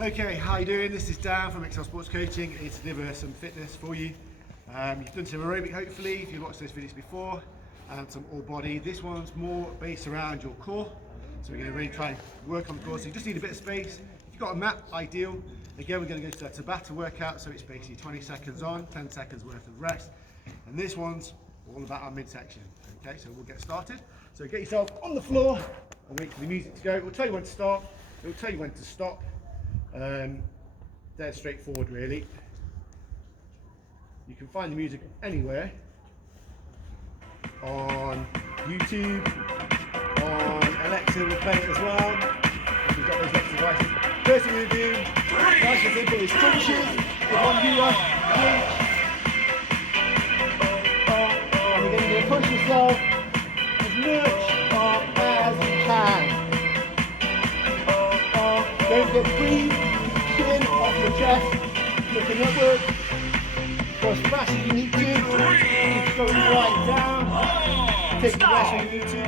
Okay, how you doing? This is Dan from Excel Sports Coaching, here to deliver some fitness for you. You've done some aerobic hopefully, if you've watched those videos before, and some all body. This one's more based around your core, so we're going to really try and work on the core. So you just need a bit of space. If you've got a mat, ideal. Again, we're going to go to that Tabata workout, so it's basically 20 seconds on, 10 seconds worth of rest. And this one's all about our midsection. Okay, so we'll get started. So get yourself on the floor and wait for the music to go. It will tell you when to start, it will tell you when to stop. Dead straightforward really. You can find the music anywhere, on YouTube, on Alexa will play it as well, if you've got those Alexa devices. First thing we're going to do, nice and simple, is crunches with one viewer, crunch. And you're going to push yourself as much as you can. Don't get breathe, chin off your chest, looking upwards. Go as fast as you need to, keep going right down, take the rest when you need to.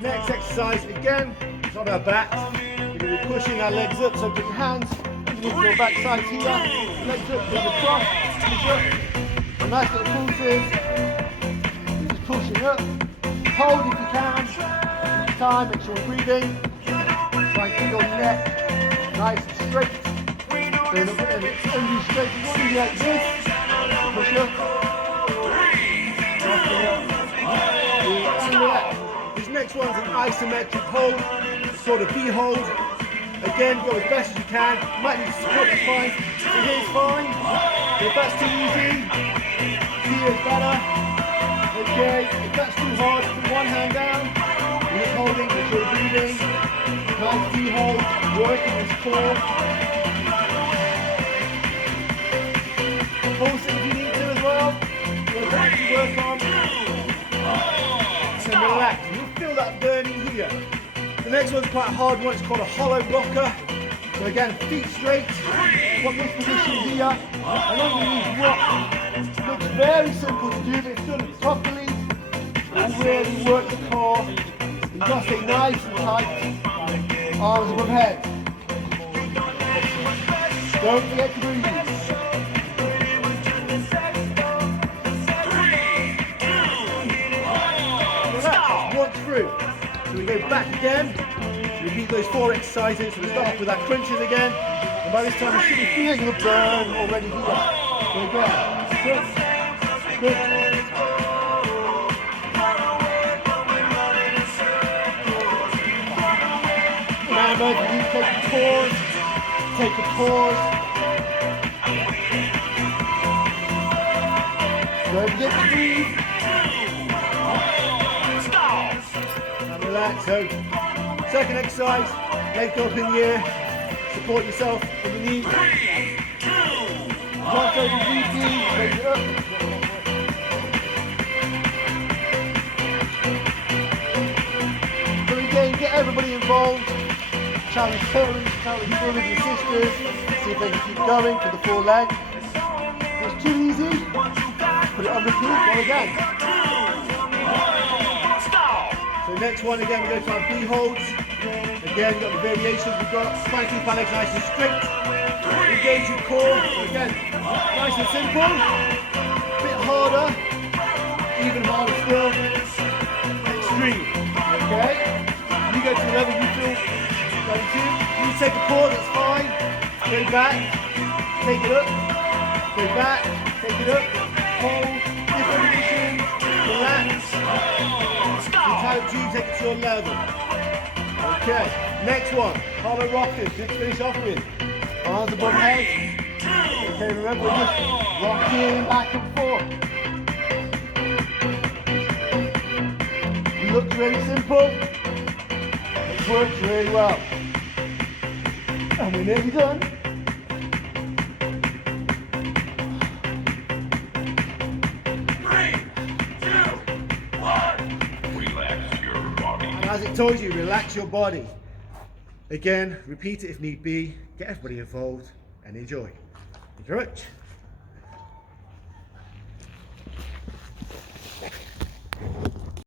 Next exercise again, it's on our backs. We're going to be pushing our legs up, so put your hands underneath your back sides here, legs up, bring across, push up. A nice little pulses, you're just pushing up, hold if you can, each time, make sure you're breathing, try and keep your neck nice and straight. So you're not putting it under straight, you want to be like this. Push up. This next one's an isometric hold. It's called a V hold. Again, go as best as you can. You might need to support, that's fine. So here's fine. If that's too easy, here's better. Okay, if that's too hard, put one hand down. You're just holding, make sure you're breathing. Nice V hold, working this core. Pulse it if you need to as well. You'll actually work on. So relax. You'll feel that burning here. The next one's quite a hard one. It's called a hollow rocker. So again, feet straight. Want this position here. And underneath rock. Looks very simple to do, but if done properly, it'll really work the core. You've got to stay nice and tight. Arms above head. Don't forget to breathe. Through. So we go back again, repeat those 4 exercises. So we start off with our crunches again, and by this time we should be feeling the burn already here. So again, crunch, crunch. Remember, if you take a pause, take a pause. Don't forget to breathe. Relax. So, second exercise, legs go up in the air, support yourself in the knee. Cross over deeply, raise it up. So again, get everybody involved, challenge parents, challenge brothers and sisters, see if they can keep going for the 4 legs. If it's too easy, put it on repeat, go again. So next one again, we go to our V holds. Again, we've got the variations. We've got trying to keep our legs nice and straight. Engage your core. So again, nice and simple. A bit harder. Even harder still. Extreme. Okay? You go to the level you feel going to. You take a pause, that's fine. Go back. Take it up. Go back. Take it up. Hold. Different positions. Relax. Take it to your level. Okay, next one, hollow rockers. Let's finish off with arms above head. Okay, remember we're just rocking back and forth. It looks really simple. It works really well. And we're nearly done. As it told you, relax your body. Again, repeat it if need be, get everybody involved and enjoy. Thank you very much.